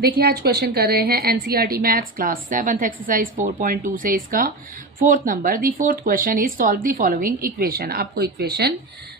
देखिए आज क्वेश्चन कर रहे हैं NCERT maths class 7th exercise 4.2 से इसका fourth number. The fourth question is solve the following equation. आपको इक्वेशन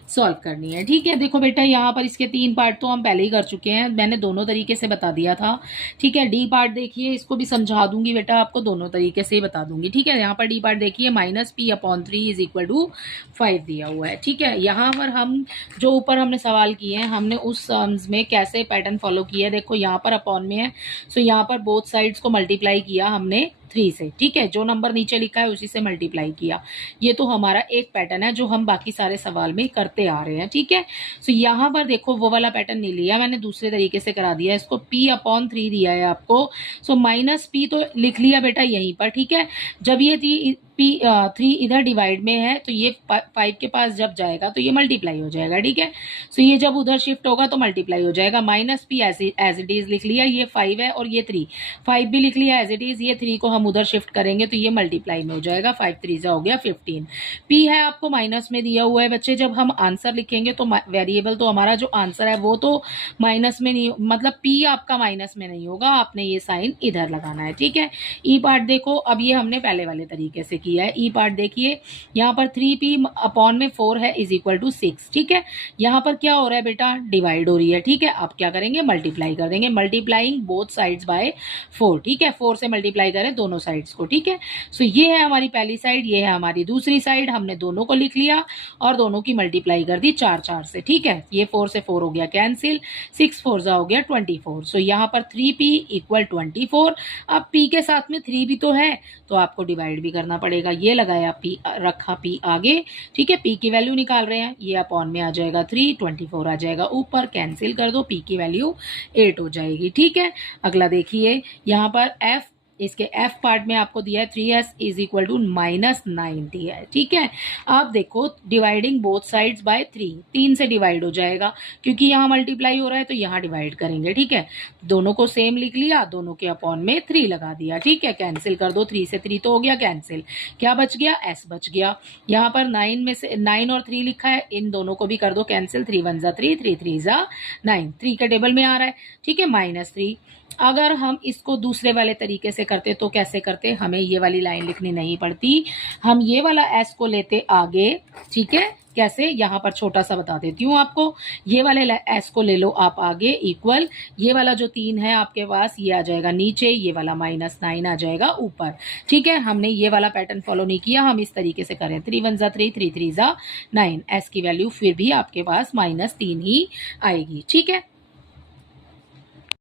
सॉल्व करनी है। ठीक है, देखो बेटा यहाँ पर इसके 3 पार्ट तो हम पहले ही कर चुके हैं, मैंने दोनों तरीके से बता दिया था। ठीक है, डी पार्ट देखिए, इसको भी समझा दूंगी बेटा, आपको दोनों तरीके से ही बता दूंगी। ठीक है, यहाँ पर डी पार्ट देखिए, -p/3 इज इक्वल टू 5 दिया हुआ है। ठीक है, यहाँ पर हम जो ऊपर हमने सवाल किए हैं, हमने उस टर्म्स में कैसे पैटर्न फॉलो किया है। देखो यहाँ पर अपॉन में है, सो यहाँ पर बोथ साइड्स को मल्टीप्लाई किया हमने 3 से। ठीक है, जो नंबर नीचे लिखा है उसी से मल्टीप्लाई किया। ये तो हमारा एक पैटर्न है जो हम बाकी सारे सवाल में करते आ रहे हैं। ठीक है, सो यहाँ पर देखो वो वाला पैटर्न नहीं लिया मैंने, दूसरे तरीके से करा दिया। इसको p/3 दिया है आपको, सो -p तो लिख लिया बेटा यहीं पर। ठीक है, जब ये थ्री इधर डिवाइड में है तो ये 5 के पास जब जाएगा तो ये मल्टीप्लाई हो जाएगा। ठीक है, सो ये जब उधर शिफ्ट होगा तो मल्टीप्लाई हो जाएगा। -p एज इट इज लिख लिया, ये 5 है और ये 3, 5 भी लिख लिया एज इट इज, ये 3 को हम उधर शिफ्ट करेंगे तो ये मल्टीप्लाई में हो जाएगा। 5 3 हो गया 15। p है आपको माइनस में दिया हुआ है बच्चे, जब हम आंसर लिखेंगे तो वेरिएबल तो हमारा जो आंसर है वो तो माइनस में नहीं, मतलब p आपका माइनस में नहीं होगा, आपने ये साइन इधर लगाना है। ठीक है, ई पार्ट देखो, अब ये हमने पहले वाले तरीके से किया है। ई पार्ट देखिए, यहाँ पर 3p/4 है इज इक्वल टू 6। ठीक है, यहाँ पर क्या हो रहा है बेटा, डिवाइड हो रही है। ठीक है, अब क्या करेंगे, मल्टीप्लाई कर देंगे, मल्टीप्लाइंग बोथ साइड्स बाय 4। ठीक है, 4 से मल्टीप्लाई करें दोनों साइड्स को। ठीक है, सो ये है हमारी पहली साइड, ये है हमारी दूसरी साइड, हमने दोनों को लिख लिया और दोनों की मल्टीप्लाई कर दी 4 4 से। ठीक है, ये 4 से 4 हो गया कैंसिल, 6 4 हो गया 24। सो यहाँ पर 3p इक्वल 24। अब p के साथ में 3 भी तो है तो आपको डिवाइड भी करना पड़ेगा। ये लगाया p, रखा p आगे। ठीक है, p की वैल्यू निकाल रहे हैं, ये अपॉन में आ जाएगा 3, 24 आ जाएगा ऊपर, कैंसिल कर दो, p की वैल्यू 8 हो जाएगी। ठीक है, अगला देखिए, यहाँ पर f, इसके f पार्ट में आपको दिया है 3s इज इक्वल टू -9 दिया है। ठीक है, अब देखो डिवाइडिंग बोथ साइड्स बाय 3 से डिवाइड हो जाएगा, क्योंकि यहाँ मल्टीप्लाई हो रहा है तो यहाँ डिवाइड करेंगे। ठीक है, दोनों को सेम लिख लिया, दोनों के अपॉन में 3 लगा दिया। ठीक है, कैंसिल कर दो, 3 से 3 तो हो गया कैंसिल, क्या बच गया, s बच गया। यहाँ पर 9 में से 9 और 3 लिखा है, इन दोनों को भी कर दो कैंसिल, 3 1 जा 3, 3 3 जा 9, 3 के टेबल में आ रहा है। ठीक है, -3। अगर हम इसको दूसरे वाले तरीके से करते तो कैसे करते, हमें ये वाली लाइन लिखनी नहीं पड़ती, हम ये वाला s को लेते आगे। ठीक है, कैसे, यहाँ पर छोटा सा बता देती हूँ आपको, ये वाले s को ले लो आप आगे, इक्वल ये वाला जो 3 है आपके पास ये आ जाएगा नीचे, ये वाला -9 आ जाएगा ऊपर। ठीक है, हमने ये वाला पैटर्न फॉलो नहीं किया, हम इस तरीके से करें, 3 1 जा 3, 3 3 जा 9, s की वैल्यू फिर भी आपके पास -3 ही आएगी। ठीक है,